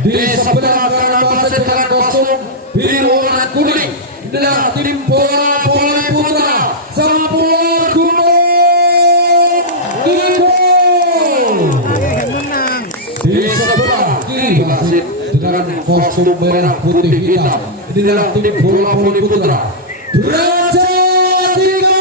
Di sebelah kanan wasit dengan kostum biru warna kuning adalah tim bola voli putra Sampurna Gunung Kidul. Di sebelah kiri wasit dengan kostum merah putih hitam ini adalah tim bola voli putra Derajat Tinggi.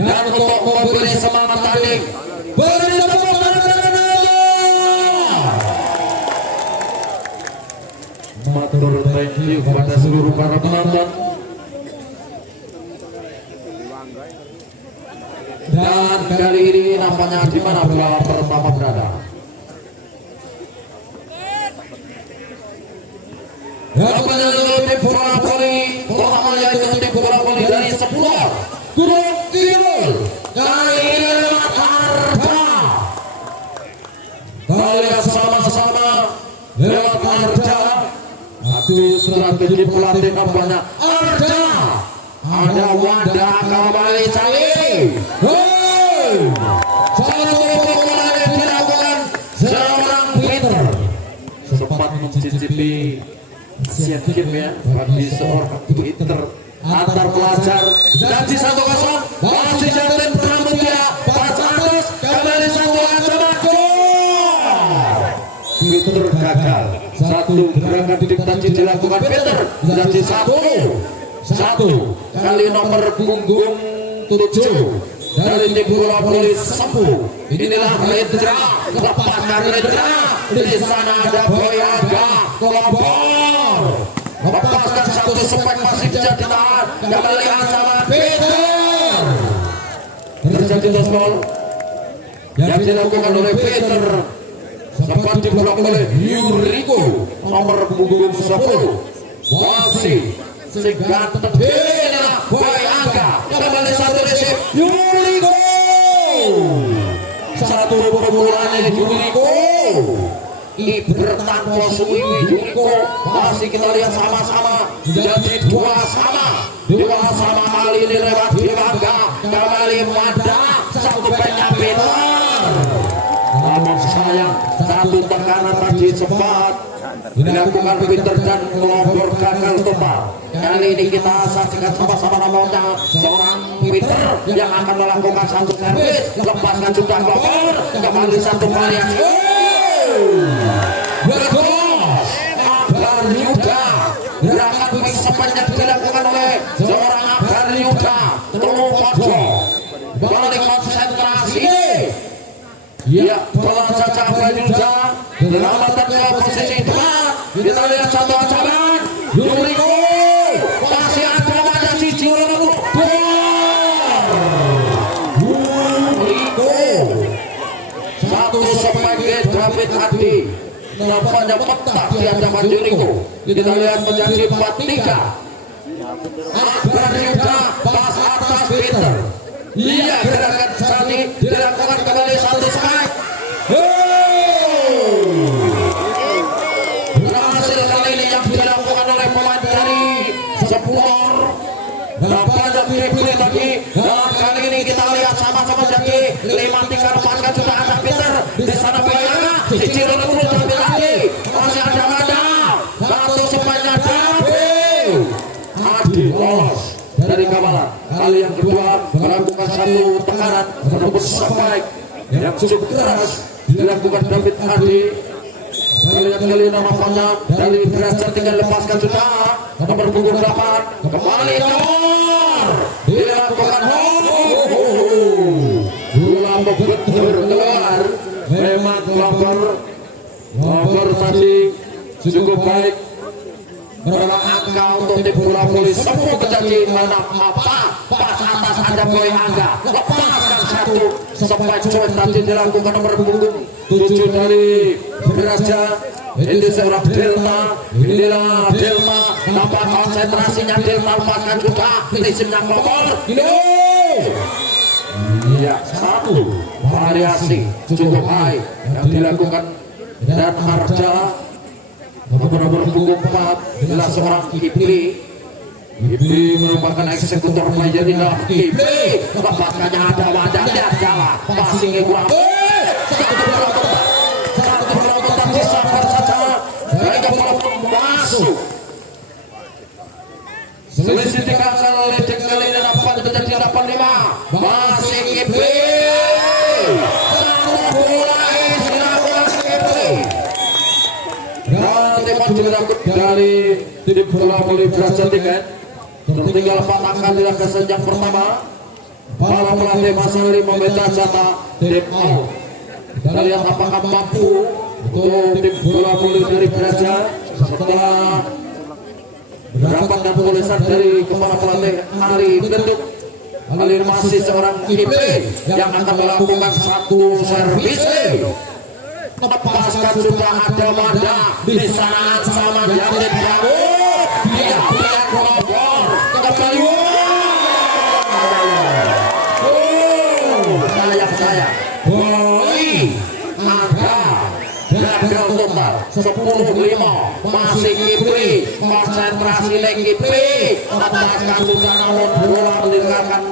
Dan untuk memberi semangat tanding, beri tepuk tangan. Matur thank you kepada seluruh para penonton. Dan kali ini nampaknya di mana bola pertama berada. Nampaknya tim bola voli pertama yaitu tim bola voli dari Sampurna Gunung Kidul. Kali ini lewat Arda. Kita lihat sama-sama lewat Arda. Aduh, strategi pelatih nampaknya Arda. Ada Wanda kembali cari. Satu pukulan yang dilakukan seorang Peter. Sempat mencicipi set game ya bagi seorang Peter antar pelajar. Dan di 1-0 masih Jatim Pramudia pas atas kembali satu ancaman gol. Peter gagal. Satu gerakan diktasi dilakukan Peter jadi satu kali nomor punggung 7 dari tim bola voli Sempu. Inilah Redra, lepaskan Redra. Di sana ada Boyaga, Kolobor. Lepaskan satu spek masih bisa ditahan. Kembali ancaman Peter. Terjadi gol yang dilakukan oleh Peter. Sempat diblok oleh Yuriko nomor punggung 10. Masih seganteng inilah Boyaga. Kembali satu resip Yuriko. Satu pukulan dari Yuriko. Bertanpa suwi Yuriko. Masih kita lihat sama-sama jadi 2-2 kali ini lewat Bimangga. Kembali Wanda. Satu pennya Peter. Namun sayang satu tekanan tadi cepat dilakukan Peter dan Kolobor gagal tepat. Kali ini kita saksikan sama-sama namanya seorang Peter yang akan melakukan satu servis. Lepaskan juga Kolobor. Kembali satu variasi. Bergos Akbar Yuda. Gerakan mix sepanjang dilakukan oleh seorang Akbar Yuda. Telur pojok. Balik konsentrasi. Ya, bola caca Akbar Yuda. Selamatkan ke posisi tepat. Kita lihat satu ancaman. Yuriko masih ada pada sisi Yuriko. Satu sebagai David Adi. Nampaknya petak di hadapan Yuriko. Kita lihat menjadi 4-3. Akbar Yuda pas atas Peter. Iya, gerakan tadi dilakukan kembali satu strike. Berhasil kali ini yang dilakukan oleh pemain dari Sepulor. Nampaknya pilih lagi. Dan kali ini kita lihat sama-sama jadi 5-3 lepaskan sudah ada Peter. Di sana Boyaga. Cicil dulu tapi lagi. Masih ada Wanda. Satu sepanjang David Adi lolos dari kawalan. Kali yang kedua melakukan satu tekanan menembus spike yang cukup keras dilakukan David Adi. Kali namanya dari Derajat Tinggi lepaskan sudah nomor punggung 8 kembali keluar dilakukan bola betul keluar. Memang Kolobor tadi cukup baik. Berapa untuk tim bola voli semua terjadi mana apa pas atas ada Boy Angga lepaskan satu sampai coy tadi dilakukan nomor punggung 7 dari Beraja. Ini seorang inilah Delma dapat konsentrasinya, Delma lepaskan juga prinsipnya nomor iya satu variasi cukup baik yang dilakukan dan Arda nomor punggung 4 adalah seorang Kipli merupakan eksekutor menjadi Kipli lepaskannya ada wadah dan jalan passingnya kurang satu pelototan disambar saja mereka masuk selisih 3 kali dan dapat terjadi 85 masih Kipli satu bola dilakukan Kipli dan tempat dilakukan dari tim bola voli Beraja Tiket. Tertinggal 4 angka dilakukan senjang pertama. Para pelatih masih meminta jatah tim out. Kita lihat apakah mampu untuk tim bola voli dari Beraja setelah mendapatkan tulisan dari kepala pelatih Ali Bentuk. Ali masih seorang Kipli yang akan melakukan satu servis. Lepaskan sudah ada Manda di sana sama Yatin Prabu. Dia pilihan nomor kembali. Sayang. Boy Angga gagal total 10-5 masih Kipli konsentrasi lagi Kipli lepaskan sudah namun bola meninggalkan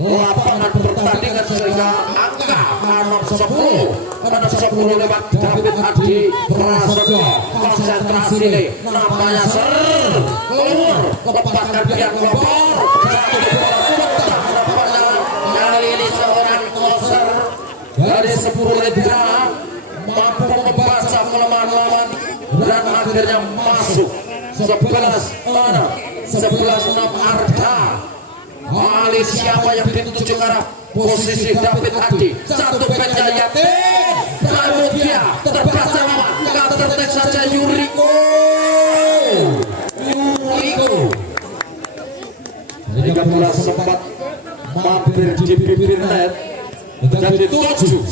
lapangan pertandingan sehingga angka nomor 10 lewat David Adi Prasetyo konsentrasi nih namanya keluar lepaskan pihak pelopor kali ini seorang closer dari 10 Ledra mampu membaca kelemahan lawan dan akhirnya masuk 11-6 Arda. Ali siapa yang dituju ke arah posisi David Adi satu penjayat namun dia terbaca lawan gak tertek saja Yuriko jika bola sempat mampir di bibir net menjadi 7-11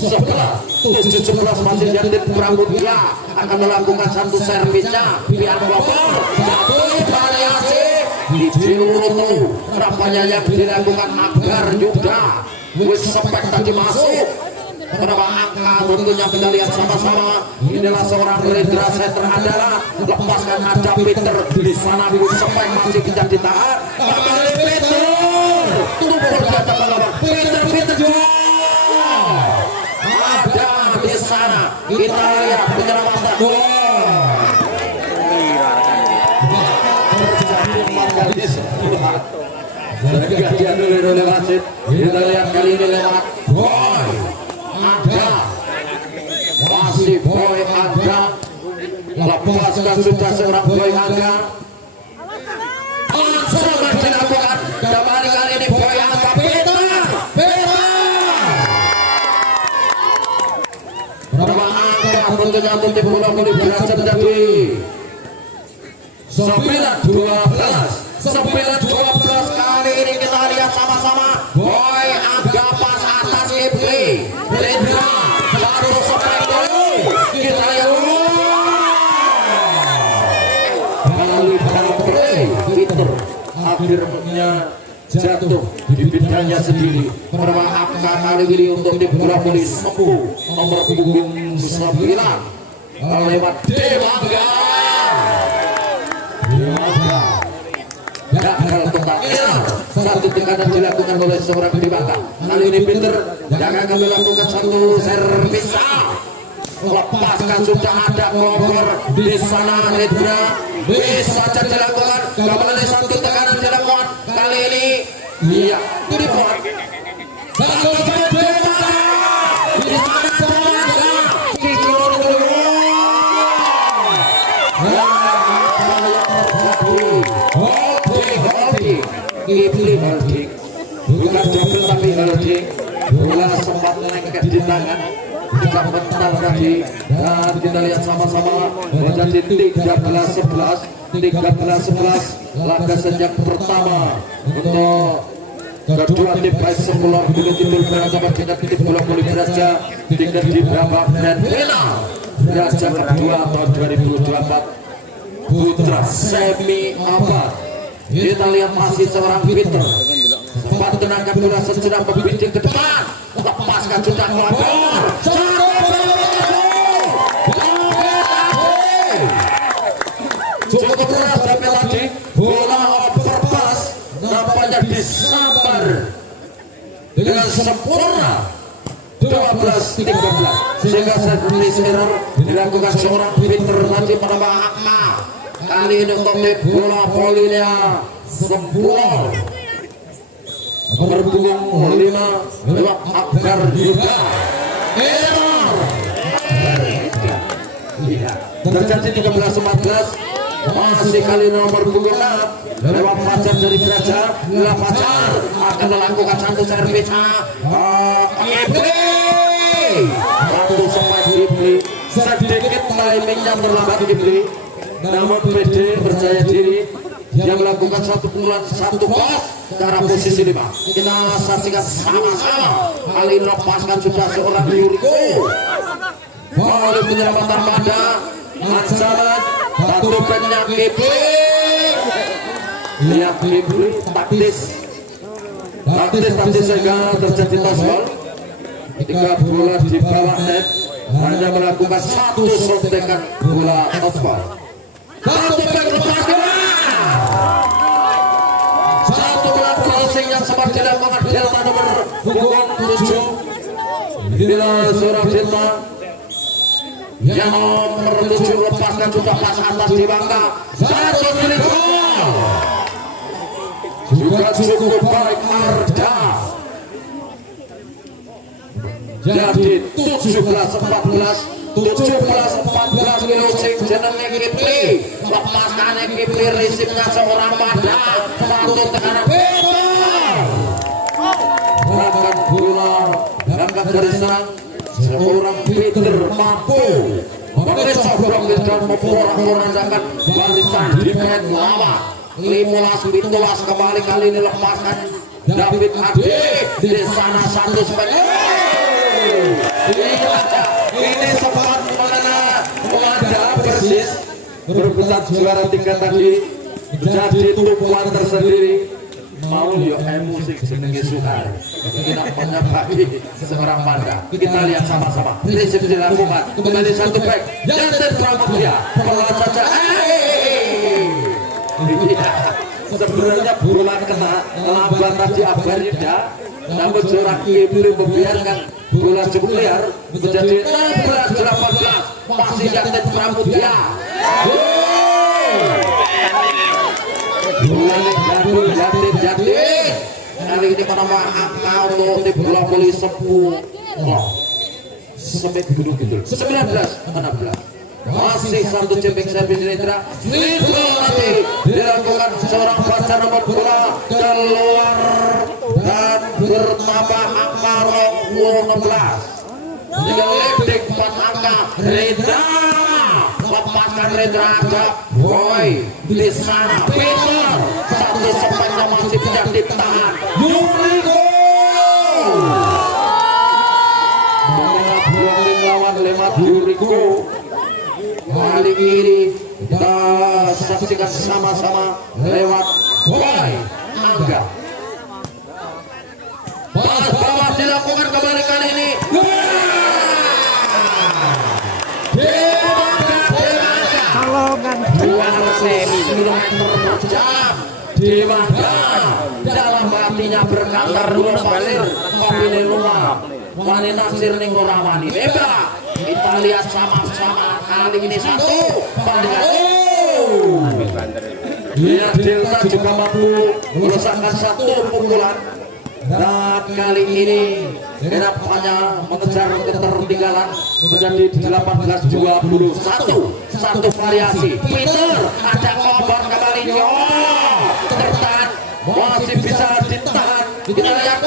masih Yatin Pramudia akan melakukan satu servisnya biar pelopor jatuh variasi di Cilurutu rapanya yang dilakukan agar juga wis sepek tadi masuk berapa angka tentunya kita lihat sama-sama inilah seorang Rendra Setter andalan lepaskan ada Peter di sana dulu sepek masih bisa ditahan kembali Peter tumpul jatuh melawan Peter ada di sana kita lihat penyelamatan Gantian dulu lewat Sid. Kita lihat kali ini lewat Boy Angga masih Boy Angga lepaskan sudah seorang Boy Angga sangat dilakukan kembali kali ini Boy Angga Peter berapa angka tentunya untuk tim bola voli Beraja menjadi 9-12 kali ini kita lihat sama-sama Boy Angga pas atas Kipli Rendra satu sepek dulu kita lihat kali play Peter akhirnya jatuh di bidangnya sendiri berapa angka kali ini untuk tim bola voli Sempu nomor punggung 9 lewat Demangga gagal total satu tekanan dilakukan oleh seorang Dewata kali ini Peter yang akan melakukan satu servis lepaskan sudah ada kelopor di sana Redra bisa saja dilakukan kembali satu tekanan dilakukan kali ini iya itu dibuat satu Kipli holding bukan double tapi holding bola sempat lengket di tangan tidak mental tadi. Dan kita lihat sama-sama menjadi 13-11 laga sejak pertama untuk kedua tim baik Sepulor Gunung Kidul bersama dengan tim Bola Voli Praja tingkat di babak dan final Praja kedua tahun 2024 putra semi abad. Kita lihat masih seorang Peter sempat tenangkan bola sejenak membidik ke depan, lepaskan sudah melapor cukup keras sampai tadi bola overpass nampaknya disambar dengan sempurna 12-13 sehingga service error dilakukan seorang Peter nanti menambah Akma. Kali ini untuk bola volinya Sepulor nomor punggung 5 lewat Akbar juga error terjadi 13-14. Masih kali nomor punggung 6 lewat Fajar dari Praja. Fajar akan melakukan satu servis lalu sempat Ibli sedikit timingnya terlambat Ibli, namun PD percaya diri dia melakukan satu pukulan satu kos ke arah posisi 5. Kita saksikan sama-sama. Kali lepaskan sudah seorang Yuriko oleh penyelamatan pada ancaman satu penyak Ibli. Lihat Ibli taktis sehingga terjadi tossball ketika bola di bawah net hanya melakukan satu sontekan bola tossball. Satu back lepas satu bola crossing yang sempat dilakukan Delta nomor punggung 7 bila seorang Delta yang nomor 7 lepaskan juga pas atas di bangka satu milik juga cukup baik Arda. Jadi 17-14 closing jenenge Kipli, lepaskan Kipli, resipnya seorang Mada patut tekanan berangkat bola, berangkat dari serang seorang Peter mampu mencoba dan memporak-porandakan barisan defense lawan. 15-15 kembali kali ini lepaskan David Ade di sana satu sepeda. Ini sempat mengenai persis berputar juara 3 tadi jadi tumpuan tersendiri. Mau yo musik senengi suka kita menyebabkan seorang Panda. Kita lihat sama-sama prinsip dilakukan kembali satu back Janten Pramudia pelan saja. Sebenarnya bola kena lambat tadi Abarida, namun Jorak Kibli membiarkan bola cukup liar menjadi 16-18 masih Janten Pramudia. Janten kali ini menambah angka untuk tim Bola Voli Sepulor Semit Gunung Kidul 19-16. Masih satu jemping servis Indra nanti dilakukan seorang baca nomor bola keluar dan bertambah angka 16 dengan leading 4 angka Rendra lepaskan Rendra ada Boy di sana Peter satu sepanjang masih tidak ditahan Yuriko buang lawan lewat Yuriko. Kali ini kita saksikan sama-sama lewat Boy Angga. Balas bawah dilakukan kembali kali ini. Salongan 200 km per jam. Dewangga dalam hatinya berkantor dua balir kopi di rumah. Wani naksir ning ora wani bebas. Kita lihat sama-sama kali ini satu bandingan. Lihat Delta juga mampu merusakkan satu pukulan. Dan kali ini Genap hanya mengejar ketertinggalan menjadi 18-21. Satu variasi. Peter ada korban kembali. Tertahan masih bisa ditahan. Kita lihat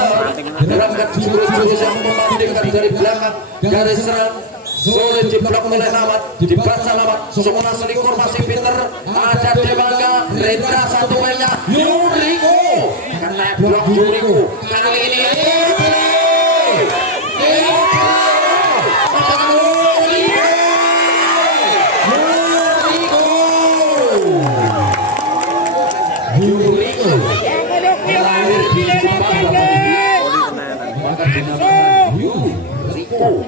Peter berangkat jurus-jurus yang memandikan dari belakang garis serang. Sulit diblok oleh Namat, dibaca Namat, semua selingkur masih Peter, ada Dewangga, Rendra satu mainnya, Yuriko, kena blok Yuriko, kali ini Yuriko, lahir di Jepang, maka dinamakan Yuriko.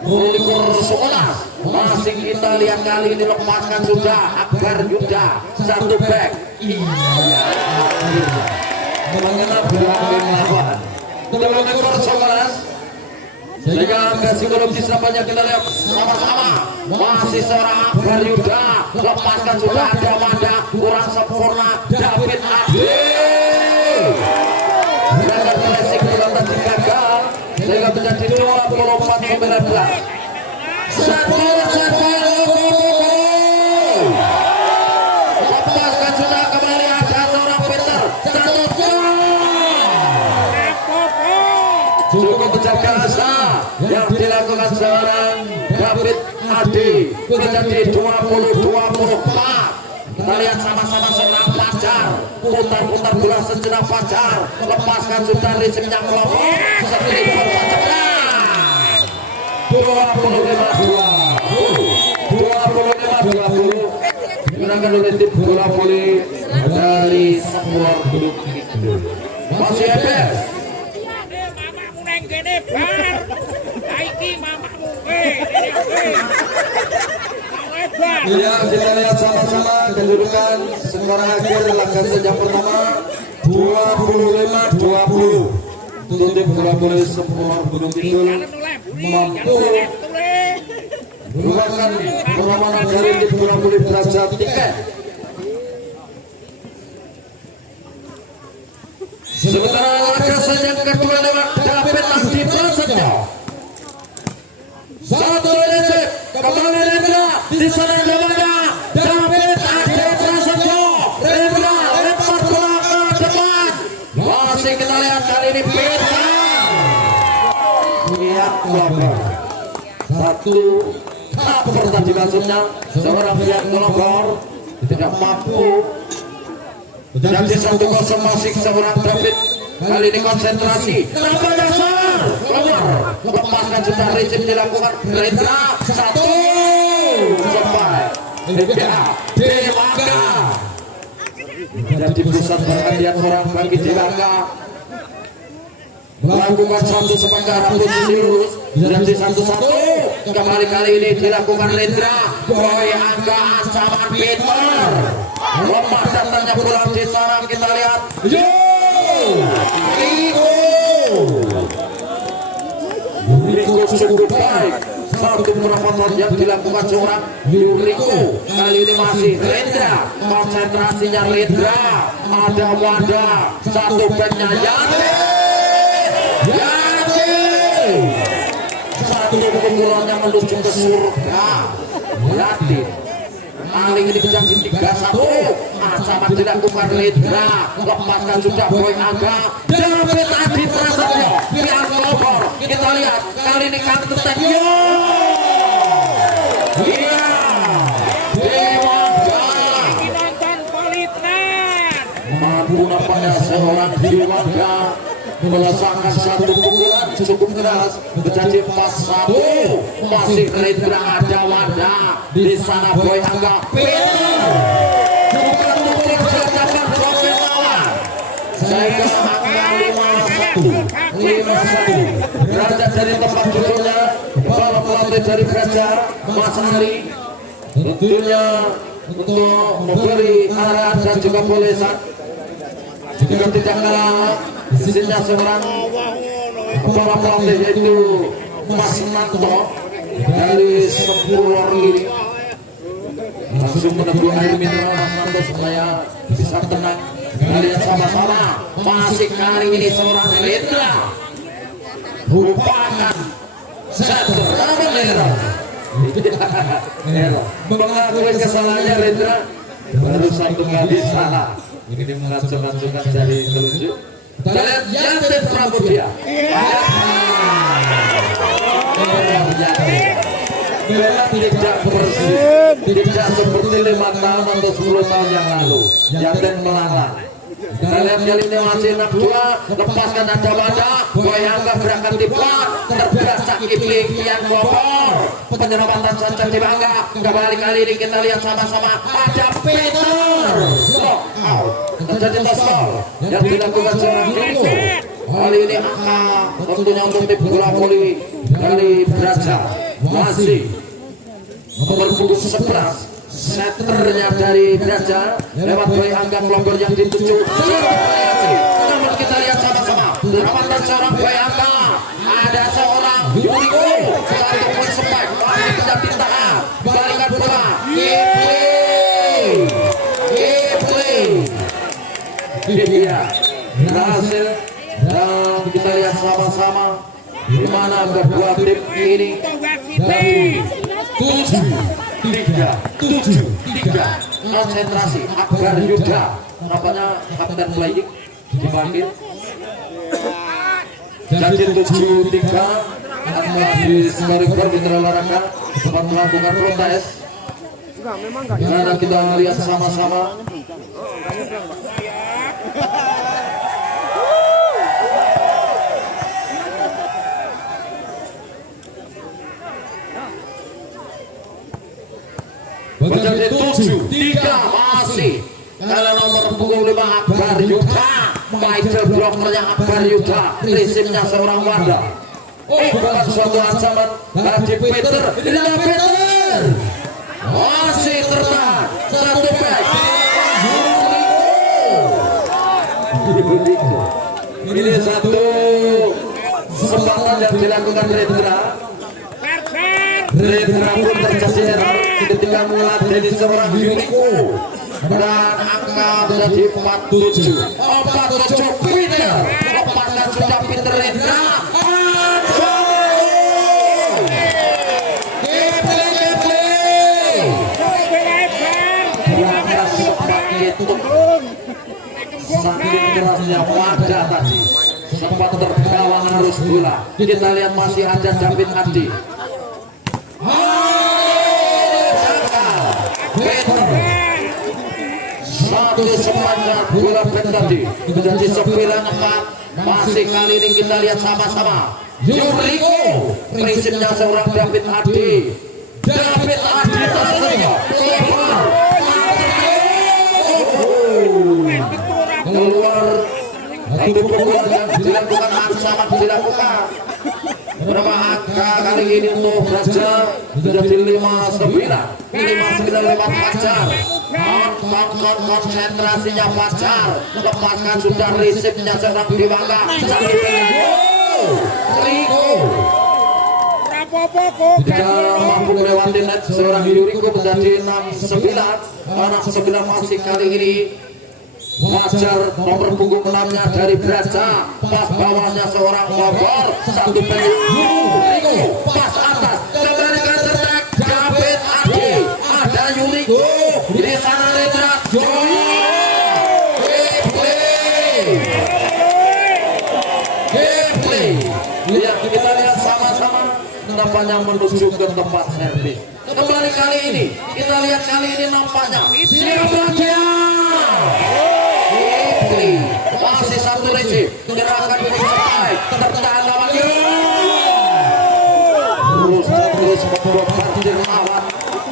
Rolikur sekolah masih kita lihat kali ini lepaskan sudah Akbar Yuda satu back mengenal belakang lawan Rolikur sekolah sehingga angka psikologis banyak kita lihat sama-sama masih seorang Akbar Yuda lepaskan sudah ada Manda kurang sempurna David Ade berangkat klasik dalam tadi gagal sehingga menjadi 24-19 satu lepaskan sudah kembali ada seorang Peter satu cukup menjaga asa yang dilakukan seorang David Adi menjadi 20-24 kita lihat sama-sama seorang Fajar putar-putar bola sejenak Fajar lepaskan sudah resimnya kelompok seperti berpacaklah 25-20 dimenangkan oleh tim bola voli dari Sempur Gunung Kidul masih Ebes mamamu neng gede bar aiki mamamu ya kita lihat sama-sama kedudukan skor akhir laga sejam pertama 25-20 untuk bola voli Sempur Gunung Kidul mampu merupakan perlawanan dari tim bola voli derajat tiket. Sementara laga yang kedua lewat David Adi Prasetyo. Satu Indonesia kembali Rendra di sana jamannya David Adi Prasetyo. Rendra lempar bola ke depan. Masih kita lihat kali ini Peter. Lihat Kelabor. Satu cover tadi maksudnya seorang pihak Kelabor tidak mampu. Jadi 1-0 masih seorang David kali ini konsentrasi tanpa dasar keluar lepaskan sudah rezim dilakukan Rendra satu sampai NBA Dewangga jadi pusat perhatian orang bagi Dewangga melakukan satu sementara posisi lurus jadi 1-1 kali ini dilakukan Rendra Boy Angga ancaman Peter lemah datangnya bola di sarang kita lihat Yuriko cukup baik satu perawatan yang dilakukan seorang Yuriko kali ini masih Rendra konsentrasinya Rendra ada Wanda satu backnya Yati satu keunggulannya menuju ke surga Yati paling ini berjanji 3-1 ancaman dilakukan Rendra lepaskan sudah Boy Angga David Adi Prasetyo pihak Kelabor kita lihat kali ini kartu Tekyo iya Dewangga mampu nampaknya seorang Dewangga melesakan satu pukulan cukup keras menjadi 4-1 masih Rendra ada Wanda di sana Boy Angga Peter bukan mukul jadikan blokir lawan sehingga angka 5-1 derajat dari tempat duduknya kepala pelatih dari Geraja Mas Ari tentunya untuk memberi arahan dan juga bolesan juga tidak kalah disini seorang kepala pelatih yaitu Mas Nanto dari Sempur ini langsung meneguk air mineral Mas Nanto supaya bisa tenang. Kalian sama-sama masih kali ini seorang Rendra merupakan satu merah mengakui kesalahannya Rendra baru satu kali salah ini mengacung-acungkan jari telunjuk Kita lihat Yanti Pramudia. Tidak bersih, tidak seperti 5 tahun atau 10 tahun yang lalu. Yanten melanglang. Kita lihat kali ini masih anak 2, lepaskan ada Wanda, Boyangga berangkat tiba, terberasa Kipling Kian Bogor, penyelamatan Sanca Cibangga. Kembali kali ini kita lihat sama-sama ada Peter. Terjadi tosol yang dilakukan seorang Joko. Kali ini angka tentunya untuk tim bola voli dari Braja masih nomor punggung 11 setternya dari Braja lewat Boy Angga Bogor yang dituju. Namun kita lihat sama-sama penyelamatan seorang Boy Angga, ada seorang Yuriko, satu poin sepak masih tidak ditahan, balikan bola iya berhasil. Dan kita lihat sama-sama di mana kedua tim ini dari 7-3 konsentrasi Akbar Yuda, nampaknya kapten playing dipanggil. Jadi 7-3 di skor Mitra Olahraga sempat melakukan protes. Karena kita lihat sama-sama menjadi 7-3 masih karena nomor punggung 5 Akbar Yuda, middle blockernya Akbar Yuda, prinsipnya seorang Wanda. Bukan suatu ancaman dari Peter, tidak Peter masih tertahan satu back. Ini satu kesempatan yang dilakukan Rendra pun terjadi error ketika meladeni seorang Yuriko dan angka menjadi 47 Peter lepaskan sudah Peter Rendra. Saking kerasnya Wanda tadi sempat terbawa arus bola. Kita lihat masih ada David Adi. Satu sepanjang bola tadi menjadi 9-4. Masih kali ini kita lihat sama-sama Yuriko, prinsipnya seorang David Adi. David Adi keluar satu pukulan yang dilakukan ancaman dilakukan. Berapa angka kali ini untuk Braja menjadi 5-9 lewat Fajar. Konsentrasinya Fajar, lepaskan sudah risipnya seorang Dewangga. Jika mampu melewati net seorang Yuriko menjadi 6-9. Anak 9 masih kali ini Fajar nomor punggung 6-nya dari Braja, pas bawahnya seorang Bogor, satu pengen Yuriko, pas atas kembali ke ternak David Adi, ada Yuriko di sana Rendra lihat, kita lihat sama-sama nampaknya menuju ke tempat servis. Kembali kali ini kita lihat kali ini nampaknya siapa dia? Masih satu receh gerakan sampai tertahan lawannya terus membongkar lawan.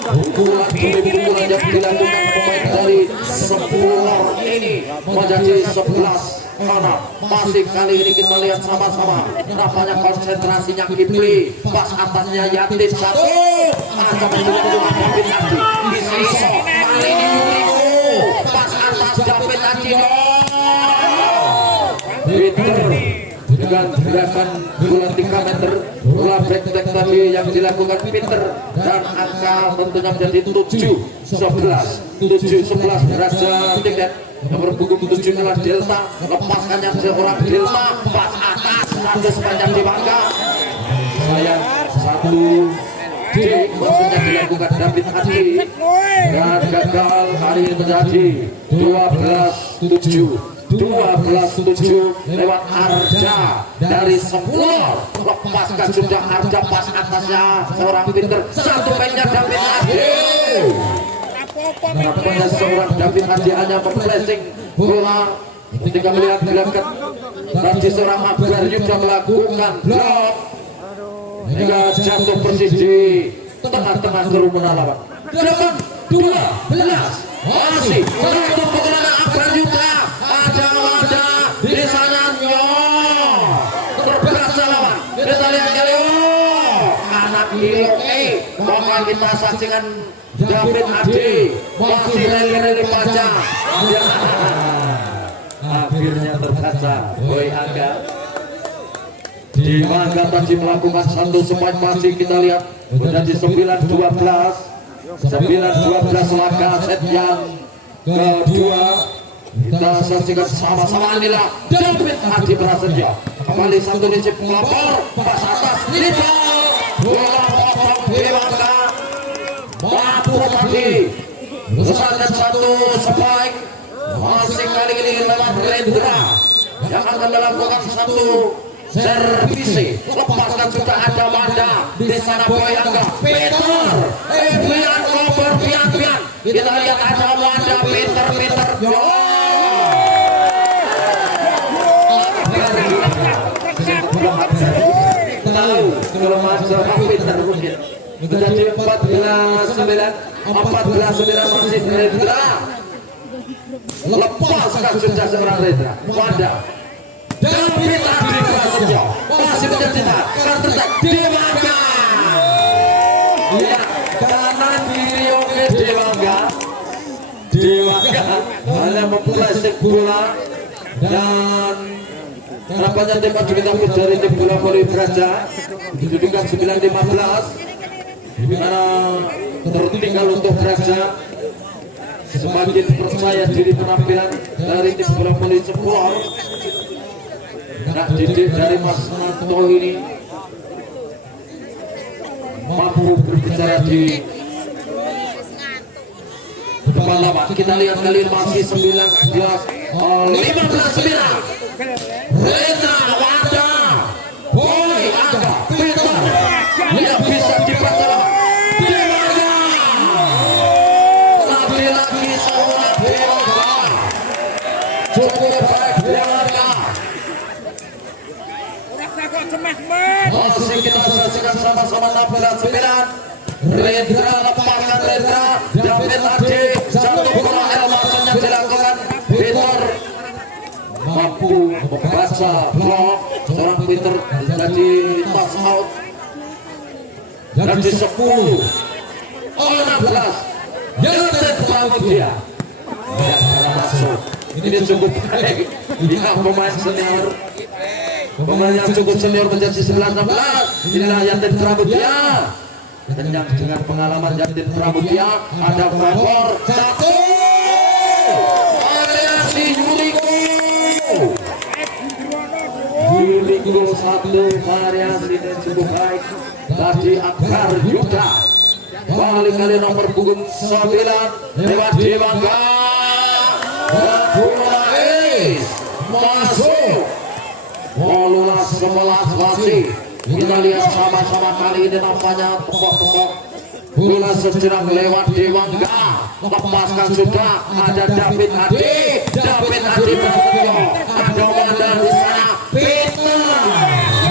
Pukulan demi pukulan yang dilakukan pemain dari Sepulor ini menjadi 11 mana. Masih kali ini kita lihat sama-sama nampaknya konsentrasinya Kipli, pas atasnya Yatin satu ancaman kedua David Adi di sisi kali ini Yuriko, pas atas David Adi Peter dengan gerakan bola 3 meter bola back-back tadi yang dilakukan Peter, dan angka tentunya menjadi 7-11 Braja tiket nomor punggung 7 adalah Delta, lepaskan yang seorang Delta pas atas satu sepanjang Dewangga sayang satu D maksudnya dilakukan David Adi dan gagal. Hari ini menjadi 12-7 12-7 lewat Arja dari Sepulor, lepaskan sudah Arja, pas atasnya seorang pinter, satu mainnya David Adi. Nampaknya seorang David Adi hanya memflashing bola ketika melihat gerakan tadi seorang Akbar Yuda melakukan blok hingga jatuh persis di tengah-tengah kerumunan lawan. 8-12 masih satu pukulan Akbar Yuda, ada wadah di sana terberasa lawan. Kita lihat kali anak Iloke, maka kita saksikan David Adi masih lele-lele panjang. Akhirnya terbaca Boy Angga di Mangga tadi melakukan satu semuanya. Masih kita lihat menjadi 9-12 laga set yang kedua. Kita saksikan sama-sama. Inilah David Adi Prasetyo kembali satu nisip melapor pas atas Lipo, bola potong di Mangga Batu tadi besarkan satu spike. Masih kali ini lewat Rendra yang akan melakukan satu servisi, lepaskan sudah ada Wanda di sana. Boy Angga Peter Bian Koper Bian kita lihat ada Wanda Peter tahu kalau masalah Peter mungkin menjadi 14-9 masih Rendra, lepaskan sudah seorang Rendra. Wanda David Adi Prasetyo masih menjadi counter attack di Mangga. Ya, kanan kiri oke di Mangga hanya memplastik bola dan harapannya tempat kita dari tim bola voli Braja didudukan 9-15 karena tertinggal untuk Braja. Semakin percaya diri penampilan dari tim bola voli Sepulor. Nak didik dari Mas Nanto ini mampu berbicara di depan lawan. Kita lihat kali ini masih 15-9 Reza Wanda Boy Angga Peter yang bisa dibaca lawan. Lagi-lagi seorang Dewa cukup baik Dewa. Masih kita saksikan sama-sama 16-9. Rendra lepaskan Rendra. David Adi satu bola elmasannya dilakukan. Peter mampu membaca blok seorang Peter jadi pass out. Jadi 10-16 Yaten Pramudia yang masuk. Ini cukup baik. Lihat pemain senior, pemain yang cukup senior menjadi 19-16. Inilah Yaten Pramudia. Dan yang dengan pengalaman Yaten Pramudia ada Bangor satu. Variasi Yuriko satu, variasi dan cukup baik. Tadi Akbar Yuda. Kali nomor punggung 9 lewat di Mangga. Bola masuk. Bola 11 masih. Kita lihat sama-sama kali ini nampaknya tembok-tembok. Bola sejerang lewat di Mangga. Lepaskan sudah ada David Adi. David Adi Prasetyo. Ada Wanda di sana. Peter.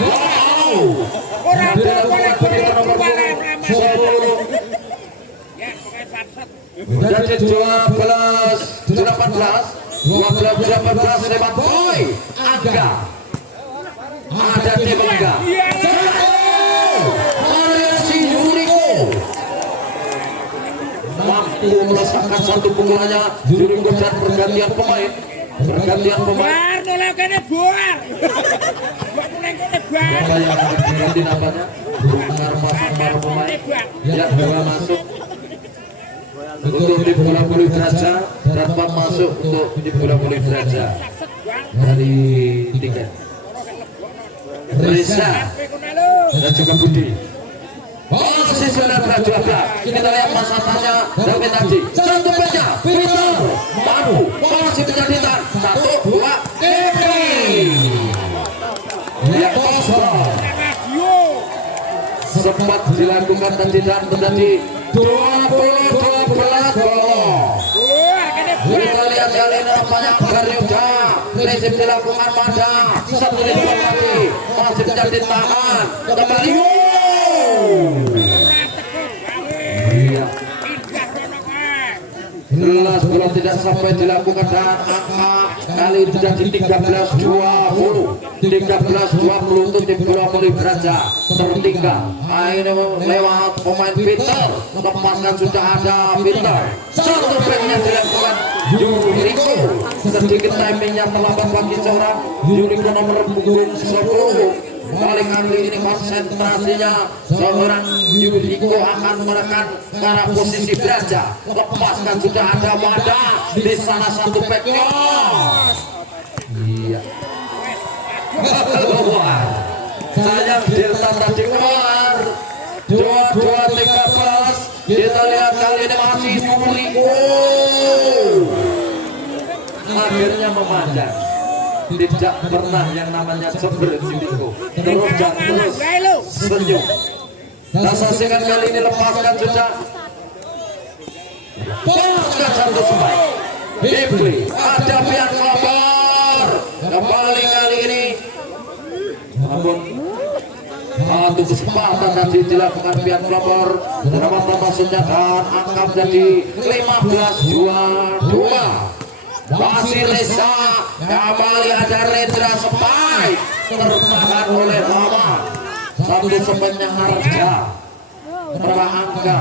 Wow. Ada Peter nomor punggung 10. Menjadi 12-18 lewat Boy Angga. Ada di Mangga. Variasi Yuriko mampu melesakan satu pukulannya. Yuriko dan pergantian pemain. Siapa yang akan diganti namanya? Pasang para pemain. Ya, bola masuk untuk tim bola voli Braja dan masuk untuk tim bola voli Braja dari tiket Reza dan juga Budi. Masih 19-12. Kita lihat masa tanya David Adi. Satu pecah Peter mampu masih menjadi tan 1 2 ya kosong sempat dilakukan tadi dan terjadi 20-12 gol. Kita lihat kali ini nampaknya Garuda prinsip dilakukan pada satu ribuan lagi masih menjadi tahan kembali. Iya. Jelas belum tidak sampai dilakukan dan angka kali ini jadi 13-20 untuk tim bola voli Braja tertinggal. Ini lewat pemain Peter lepaskan sudah ada Peter satu backnya dilakukan Yuriko sedikit timingnya terlambat bagi seorang Yuriko nomor punggung 10. Kali ini konsentrasinya seorang Yuriko akan menekan ke arah posisi Braja. Lepaskan sudah ada Wanda di sana satu backnya. Iya. Keluar. Sayang Dirta tadi keluar. 22-13. Kita lihat kali ini masih Yuriko. Akhirnya memanjang. Tidak pernah yang namanya seperti Yuriko. Terus dan terus senyum. Dan saksikan kali ini lepaskan sudah. Lepaskan satu semai. Ibli ada pihak lapar. Kembali kali ini. Namun satu kesempatan tadi dilakukan pihak pelopor dalam maksudnya dan angka menjadi 15-22. Masih Reza kembali ada Rendra Sepai tertahan oleh Lama satu sepanjang harga angka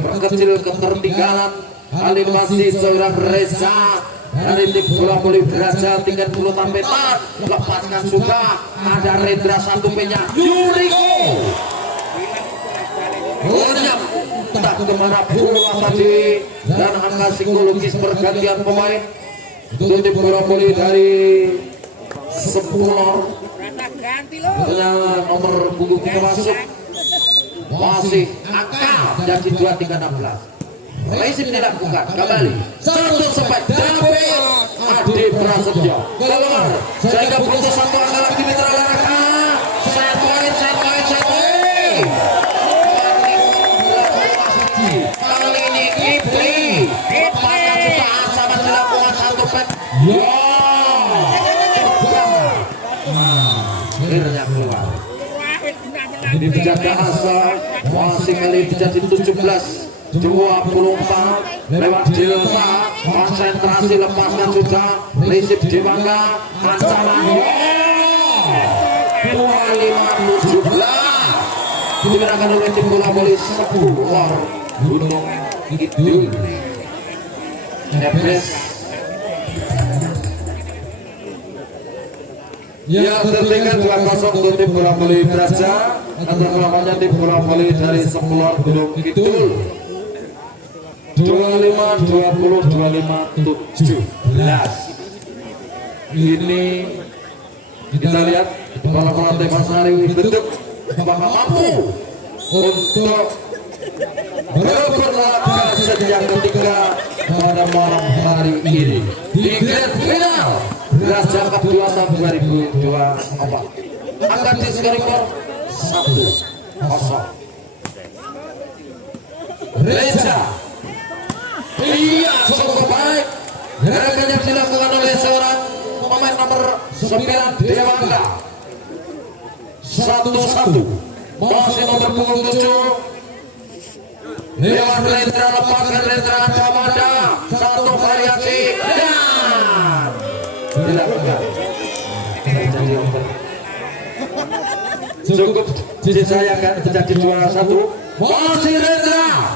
berkecil ketertinggalan kali masih seorang Reza dari tim bola voli Braja 30 tampetan lepaskan sudah ada Rendra satu penya Yuriko lenyap tak kemana bola tadi dan angka psikologis pergantian pemain untuk tim bola voli dari Sepulor dengan nomor punggung masuk masih angka jadi 23-16. Racing dilakukan kembali satu sempat David Adi Prasetyo keluar sehingga putus satu angka lagi mitra Laraka set point kali ini Ibli lepaskan jutaan sama dilakukan satu back akhirnya keluar ini dijaga asa masih kali menjadi 17-24 lewat Delta konsentrasi lepaskan sudah Risip Dewangga ancaman 25-17 diberikan oleh tim bola voli Sepulor Gunung Kidul Ebres ya tertinggal 2-0 untuk tim bola voli Braja dan terlawannya tim bola voli dari Sepulor Gunung Kidul 25-17 ini kita lihat kepala pelatih Mas Ari bentuk apakah mampu untuk berebut laga set yang ketiga pada malam hari ini di grand final Braja Cup 2 tahun 2024 angka di skor 1-0 Reza. Iya, cukup baik. Gerakan yang dilakukan oleh seorang pemain nomor 9 Dewangga 1-1 masih nomor punggung 7 lewat Rendra lepaskan Rendra Camada satu variasi dan dilakukan cukup disayangkan terjadi juara 1 masih Rendra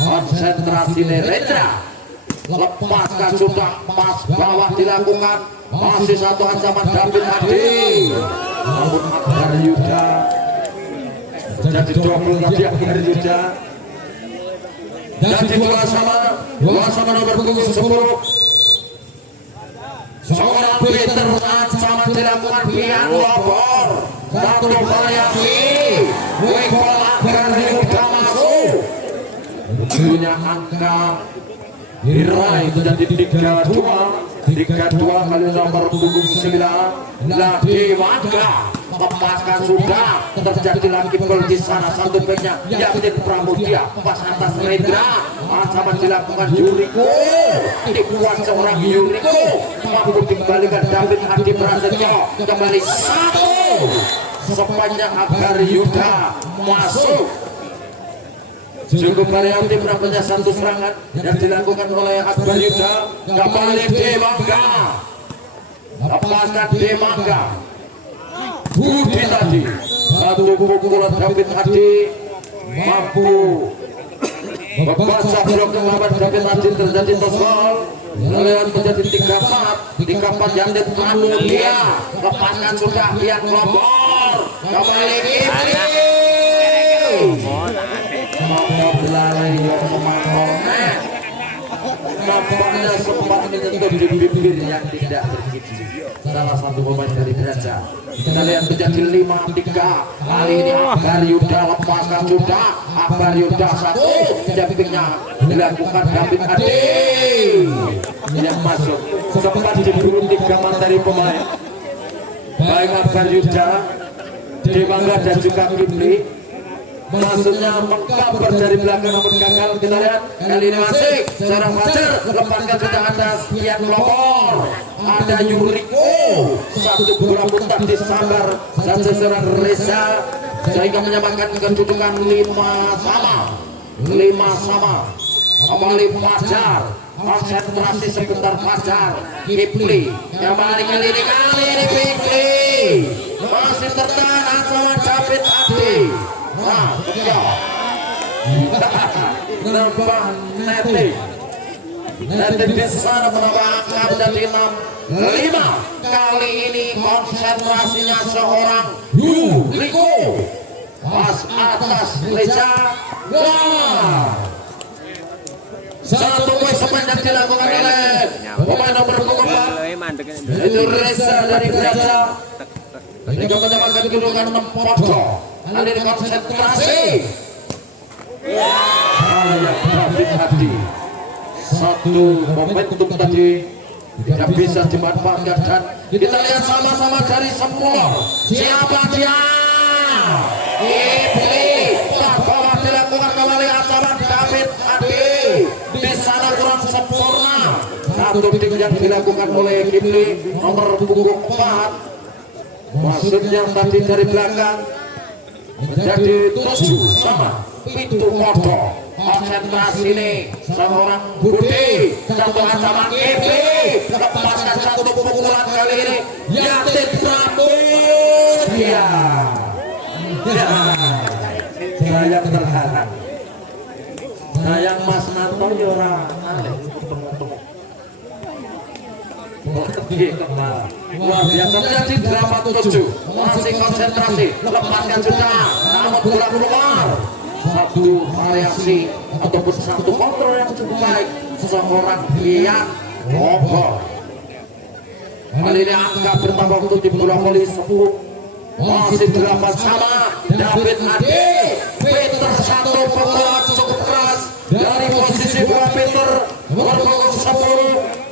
konsentrasi Rendra lepaskan sudah pas bawah dilakukan masih satu ancaman David Adi namun Akbar Yuda jadi double tadi Akbar Yuda dan dua sama nomor punggung 10 seorang Peter ancaman dilakukan pihak lapor satu variasi Wikol Akbar Yuda masuk punya angka diraih menjadi 3-2 Tiga dua kali nomor punggung 9 Ladi Mangga lepaskan sudah terjadi lagi gol di sana. Satu backnya Yatin Pramudia pas atas Rendra sama dilakukan Yuriko dikuat seorang Yuriko mampu dikembalikan David Hadi Prasetyo kembali satu sepanjang agar Yuda masuk. Cukup variatif namanya satu serangan yang dilakukan oleh Akbar Yuda. Kembali Demangga lepaskan Demangga Budi tadi satu pukulan David Hadi mampu membaca blok lawan David Hadi terjadi tosol lewat menjadi 3-4 Yandit Pramudia lepaskan sudah Ian Lobor kembali Kipli belalai yang semangatnya nampaknya sempat menyentuh di bibir yang tidak bergizi salah satu pemain dari Braja. Kita lihat menjadi 5-3 kali ini Akbar Yuda lepaskan sudah Akbar Yuda satu jampingnya dilakukan David Adi yang masuk sempat diburu 3 materi pemain baik Akbar Yuda Demangga dan juga Kipli. Maksudnya mengkabar dari belakang namun gagal. Kita lihat kali ini masih seorang Fajar lepaskan sudah atas Ian Lopor ada Yuriko satu bola putar disambar dan seorang Reza sehingga menyamakan kedudukan 5 sama kembali Fajar konsentrasi sebentar Fajar Kipli kembali kali ini Kipli masih tertahan sama David Adi. Nah, nambah Neti di sana menambah angka menjadi 6-5. Kali ini konsentrasinya seorang Yuriko pas atas Reza. Satu poin sepanjang dilakukan oleh pemain nomor 4 itu Reza dari Reza sehingga menyamakan kedudukan 6-4. Kali ini konsentrasi David Hadi satu momentum tadi tidak bisa dimanfaatkan dan kita lihat sama-sama dari semua siapa dia Kipli bahwa dilakukan kembali ancaman David Hadi di sana kurang sempurna satu tim yang dilakukan oleh Kipli nomor punggung 4 maksudnya tadi dari belakang menjadi 7 sama pintu motor konsentrasi ini seorang Budi satu ancaman Kipli lepaskan satu pukulan kali ini Yatin Pramudia sayang terhalang sayang Mas Nanto yora luar biasa menjadi 8-7 masih konsentrasi lepaskan sudah namun bola keluar satu variasi ataupun satu kontrol yang cukup baik seorang Ian Lobor. Kali ini angka bertambah untuk tim bola voli 10 masih 8 sama David Adi Peter satu pukulan cukup keras dari posisi bola Peter nomor 10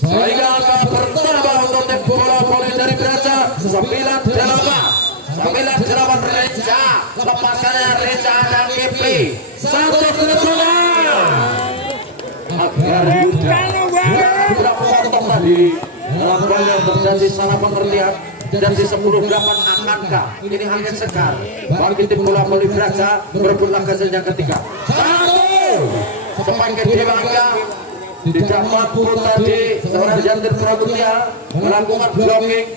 sehingga angka bertambah untuk tim bola voli dari Braja 9-8 Reza lepaskannya Reza dan Kipli satu kedudukan agar Yuda tidak potong tadi gol yang terjadi salah pengertian dan di 10-8 akankah ini angin segar bagi tim bola voli Braja berebut hasil yang ketiga satu sepanjang Demangga tidak mampu tadi seorang Yandit Pramudia melakukan blocking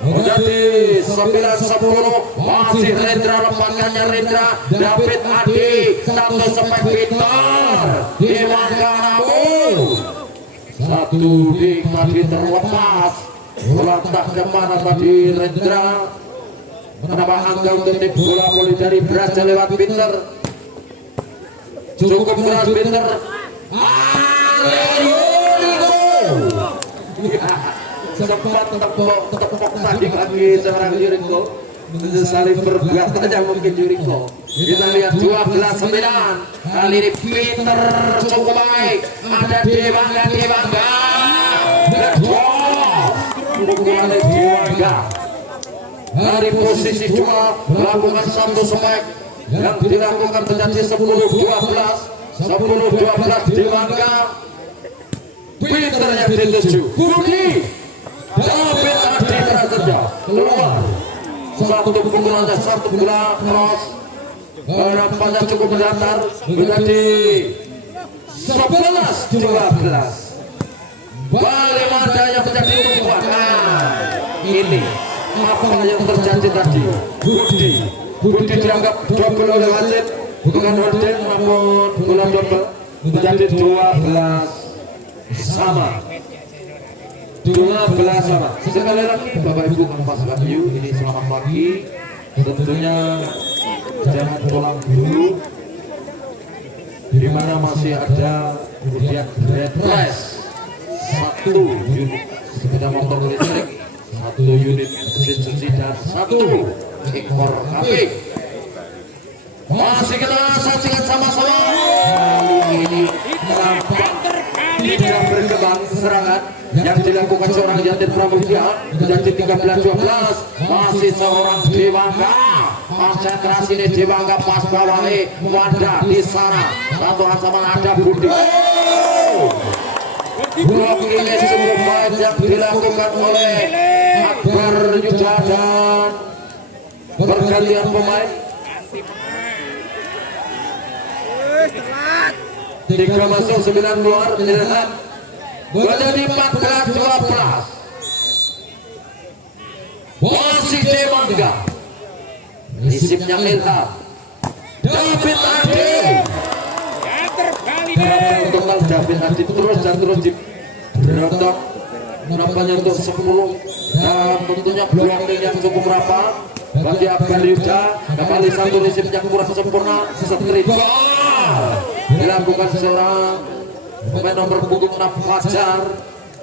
menjadi 9-10 masih Rendra lepaskannya Rendra David Adi satu sepek Peter Demangga namun satu di tadi terlepas melantah kemana tadi Rendra menambah angka untuk tim bola voli dari Braja lewat Peter cukup keras Peter sempat tepok tadi kaki seorang Yuriko saling berbuat aja mungkin Yuriko Kita lihat 12-9. Kali ini Peter cukup baik. Ada Dewangga. Pukulan Dewangga. Dari posisi 2 melakukan satu spike yang dilakukan menjadi 10-12 Dewangga. Peter yang dituju Budi David Adi Prasetyo keluar. Satu pukulannya, satu bola cross nampaknya cukup mendatar menjadi 11-12. Balik Mada yang menjadi tumpuan. Ini apa yang terjadi tadi? Budi dianggap double oleh wasit, bukan Holden namun bola double menjadi 12 sama. Sekali lagi Bapak Ibu Kompas Wahyu, ini selamat pagi. Tentunya jangan pulang dulu, di mana masih ada kemudian Red Press 1 unit sepeda motor listrik, 1 unit mesin cuci dan 1 ekor kambing. Masih kita saksikan sama-sama. Kali ini nampak tidak berkembang serangan yang dilakukan seorang Yatin Pramudia menjadi 13-12. Masih seorang Dewangga. Konsentrasi ini Dewangga pas bawahnya Wanda di sana. Satu ancaman ada Budi. Blok ini cukup baik yang dilakukan oleh Akbar Yuda dan pergantian pemain. 3 masuk 9 keluar, menjadi 14-12. Masih Dewangga. Isipnya Ilham David Adi. Total David Adi terus diberontak nampaknya untuk 10 dan tentunya blocking yang cukup rapat bagi Akbar Yuda. Kembali satu isip yang kurang sempurna, setrika dilakukan seorang pemain nomor punggung 6 Fajar,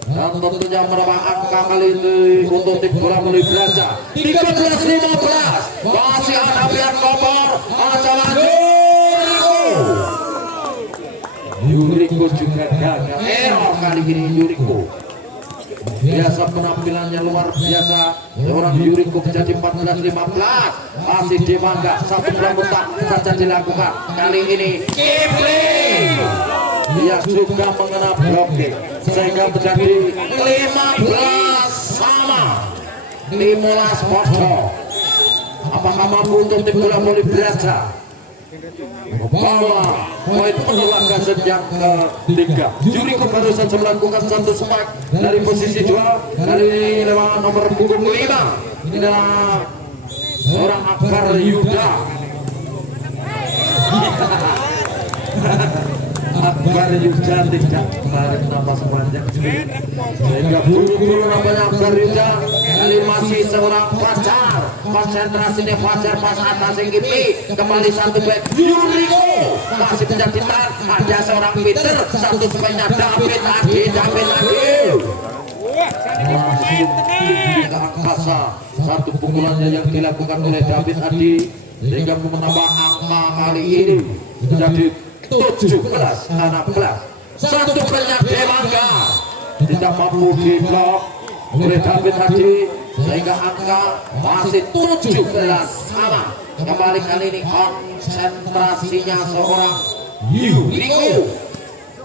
dan tentunya menambah angka kali ini untuk tim bola mulai belajar 13-15. Masih ada biar kompor ancaman Yuriko juga gagal. Kali ini Yuriko biasa penampilannya luar biasa. Seorang Yuriko menjadi 14-15. Masih Dewangga, satu perambutan saja dilakukan. Kali ini Kipling dia juga mengenai blocking sehingga menjadi 15 sama 15 podo. Apakah mampu untuk tim bola voli belajar membawa poin penuh gasen yang ketiga? Yuriko baru saja melakukan satu spike dari posisi 2. Kali ini lewat nomor punggung 5. Ini adalah seorang Akbar Yuda. Akbar Yuda tidak menarik nafas panjang sehingga buru-buru nampaknya Akbar Yuda. Kali masih seorang Fajar. Konsentrasinya Fajar pas atas yang Kipi. Kembali satu back Yuriko masih menjadi tahan. Ada seorang Peter, satu semuanya David Adi. Masih ke angkasa. Satu pukulannya yang dilakukan oleh David Adi sehingga menambah angka kali ini menjadi 17-16. Satu banyak Dewangga tidak mampu diblok oleh David Adi sehingga angka masih 17 sama. Kembali kali ini konsentrasinya seorang Yuriko.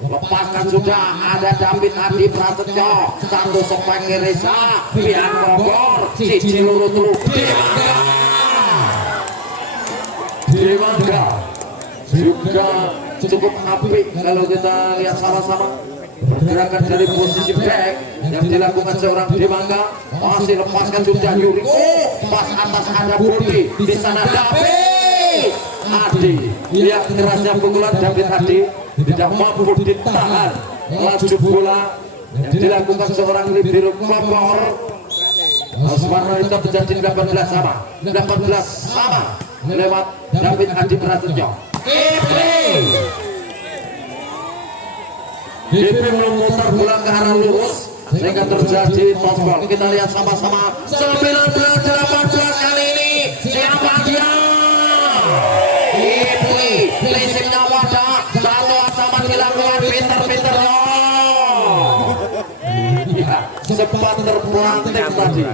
Lepaskan sudah, ada David Adi Prasetyo, satu sepeng Reza biar Bogor, siji luru turu Dewangga juga cukup apik kalau kita lihat sama-sama pergerakan dari posisi back yang dilakukan seorang Dewangga. Masih lepaskan sudah Yuriko, pas atas ada Budi, di sana David Adi. Lihat kerasnya pukulan David Adi tidak mampu ditahan laju bola yang dilakukan seorang libero Kompor. Osmano itu menjadi 18 sama lewat David Adi Prasetyo. Kipling memutar bola ke arah lurus sehingga terjadi tossball. Kita lihat sama-sama 19-18 kali ini siapa dia? sempat terpelanting tadi.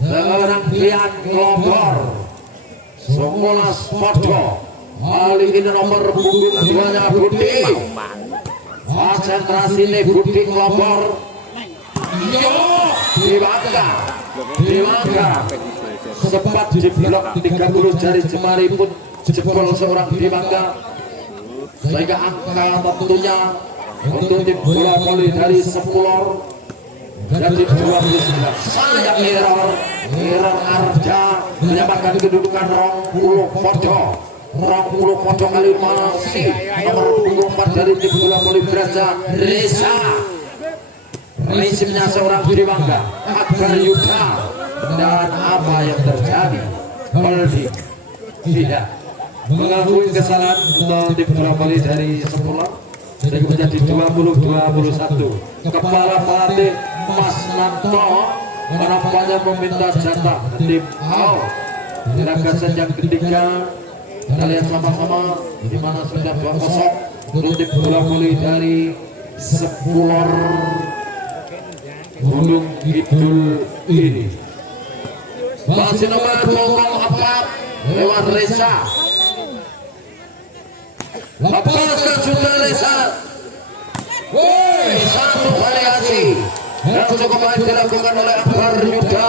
Seorang Kian Kelobor 19 podo. Kali ini nomor punggung 2-nya Budi. Konsentrasi ini Budi Kelobor. Yo, Dewangga sempat diblok 30 jari jemari pun jebol seorang Dewangga, sehingga angka tentunya untuk tim bola voli dari Sepulor jadi 29. Sayang error Arja menyamakan kedudukan 20 podo kali masih nomor 24 dari tim bola voli Braja Reza. Prinsipnya seorang Dewangga Akbar Yuda, dan apa yang terjadi? Goldi tidak mengakui kesalahan untuk tim bola voli dari Sepulor, sehingga menjadi 20-21. Kepala pelatih Mas Nanto nampaknya meminta jatah tim out di laga yang ketiga. Kita lihat sama-sama di mana sudah 2-0 untuk tim bola voli dari Sepulor Gunung Kidul ini. Masih nomor 24 lewat Reza. Lepaskan sudah Reza. Satu variasi yang cukup baik dilakukan oleh Akbar Yuda.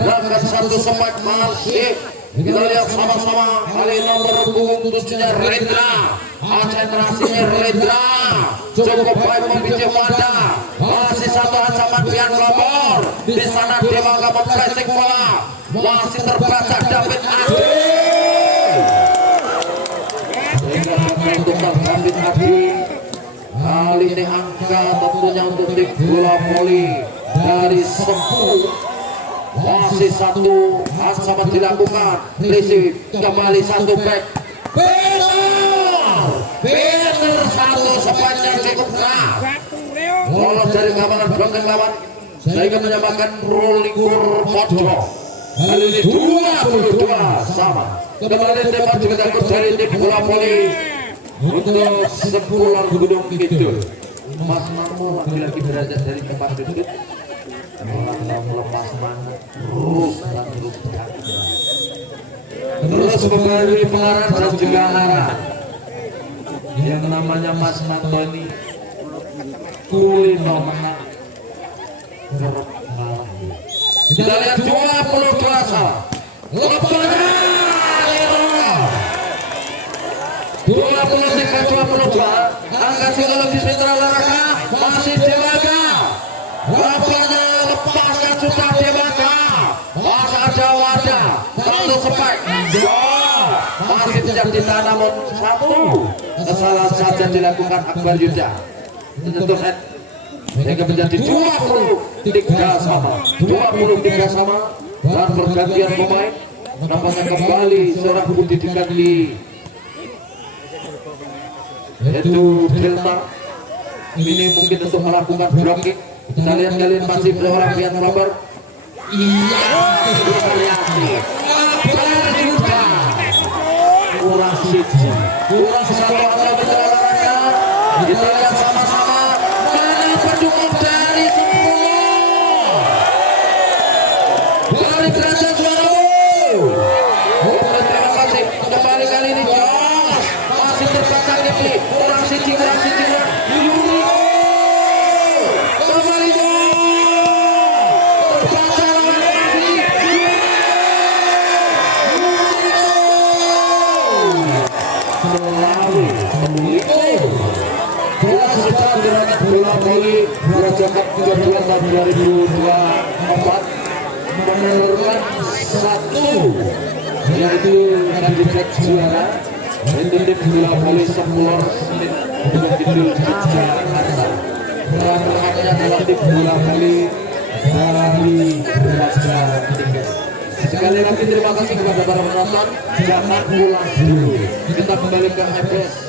Bahkan satu sempat masih kita lihat sama-sama kali nomor punggung 7-nya Rendra. Konsentrasinya Rendra cukup baik membidik wadah. Masih satu ancaman Kian Kelobor. Di sana Dewangga mempressing bola. Masih terbaca David Adi. Untuk David Adi. Kali ini angka tentunya untuk tim bola voli dari Sepul. Masih satu ancaman dilakukan. Risi kembali satu back. Bener satu sepanjang cukup keras. Lolos dari kawanan belakang lawan sehingga menyamakan Rolikur podo. Kali ini 22 sama. Kembali tempat dilakukan dari tim bola voli untuk Sepulor Gunung Kidul. Mas Mamo lagi-lagi berada dari tempat duduk. Melepas semangat terus memberi pengarahan dan juga arahan yang namanya Mas Nanto ini kulino menang. Kita lihat 22 salah. Lepasnya 23-22. Angka psikologis Mitra Olahraga masih Dewangga. Lepasnya lepaskan sudah Dewangga. Masih ada wadah. Satu sepak. Masih tidak ditanam satu. Kesalahan saja dilakukan Akbar Yuda. Untuk head sehingga menjadi 23 sama. 23 sama. Dan pergantian pemain. Nampaknya kembali seorang Budi diganti, yaitu Delta. Ini mungkin untuk melakukan blocking. Kita lihat kalian masih seorang Kian Kelobor. Iya, kurang siji, kurang satu angka Mitra Olahraga. Kita lihat sama-sama mana pendukung dari Sepulor. Dari Kerajaan Suaramu. Terima kasih. Kembali kali ini Jos masih terbakar ini. Kurang siji. Kembali bola voli Braja Cup kedua tahun 2024 menurunkan satu, yaitu kandidat juara untuk tim bola voli Sepulor Gunung Kidul Jakarta. Berangkatnya adalah tim bola voli dari Braja Ketiga. Sekali lagi terima kasih kepada para penonton. Jangan pulang dulu. Kita kembali ke FS